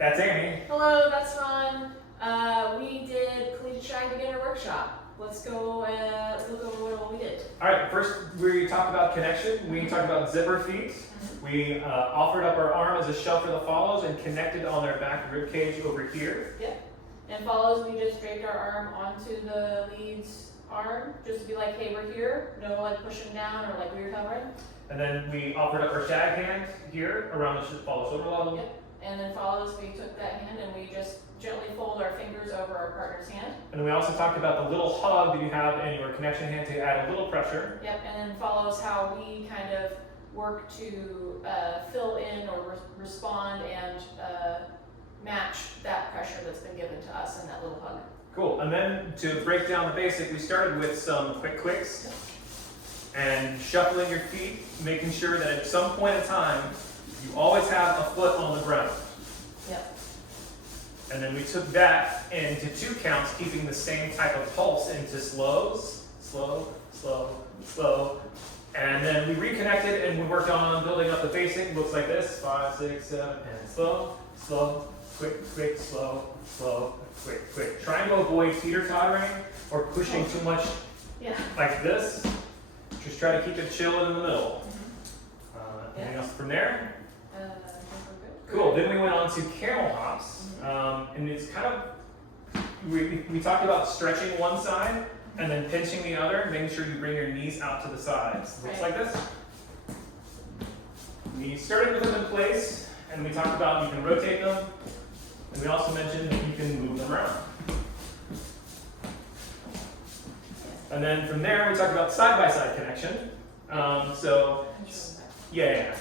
That's Amy. Hello, that's Ron. We did Collegiate Shag Beginner Workshop. Let's go look over what we did. All right, first we talked about connection. We talked about zipper feet. We offered up our arm as a shell for the follows and connected on their back rib cage over here. Yep. And follows, we just draped our arm onto the lead's arm, just to be like, hey, we're here. No like pushing down or like weird hovering. And then we offered up our shag hand here around the follow shoulder level. Yep. And then follows, we took that hand and we just gently fold our fingers over our partner's hand. And then we also talked about the little hug that you have in your connection hand to add a little pressure. Yep. And then follows how we kind of work to fill in or respond and match that pressure that's been given to us in that little hug. Cool. And then to break down the basic, we started with some quick quicks and shuffling your feet, making sure that at some point in time you always have a foot on the ground. Yep. And then we took that into 2 counts, keeping the same type of pulse into slows, slow, slow, slow. And then we reconnected and we worked on building up the basic. Looks like this: 5, 6, 7, and slow, slow, quick, quick, slow, slow, quick, quick. Trying to avoid teeter-tottering or pushing too much like this. Just try to keep it chill in the middle. Anything else from there? Cool. Then we went on to camel hops, and it's kind of we talked about stretching one side and then pinching the other, making sure you bring your knees out to the sides. Looks like this. We started with them in place, and we talked about you can rotate them, and we also mentioned that you can move them around. And then from there, we talked about side-by-side connection.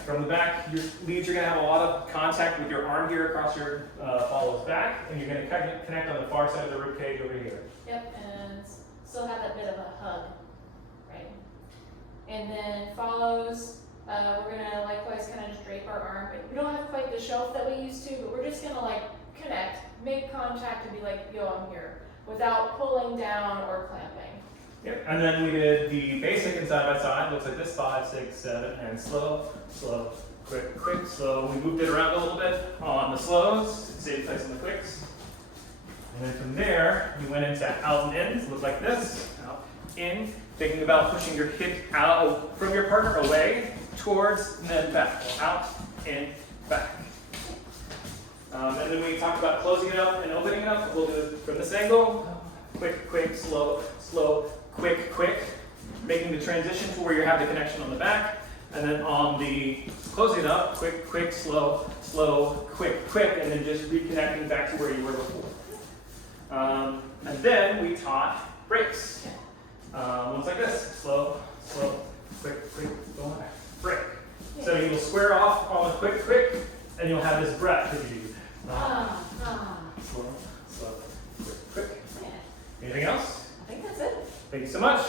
From the back, your leads are going to have a lot of contact with your arm here across your follow's back, and you're going to connect on the far side of the rib cage over here. Yep, and still have that bit of a hug, right? And then follows, we're going to likewise kind of just drape our arm. We don't have quite the shelf that we used to, but we're just going to like connect, make contact, and be like, yo, I'm here, without pulling down or clamping. Yep. And then we did the basic and side by side. Looks like this: 5, 6, 7, and slow, slow, quick, quick, slow. We moved it around a little bit on the slows to save place on the quicks. And then from there, we went into out and in. Look like this: out, in. Thinking about pushing your hip out from your partner away, towards, and then back. Out, in, back. And then we talked about closing it up and opening it up. We'll do it from this angle: quick, quick, slow, slow. Quick, quick, making the transition to where you have the connection on the back, and then on the closing it up, quick, quick, slow, slow, quick, quick, and then just reconnecting back to where you were before. And then we taught breaks. Looks like this: slow, slow, quick, quick, going back, break. So you will square off on the quick, quick, and you'll have this breath as you do. Slow, slow, quick, quick. Anything else? I think that's it. Thank you so much.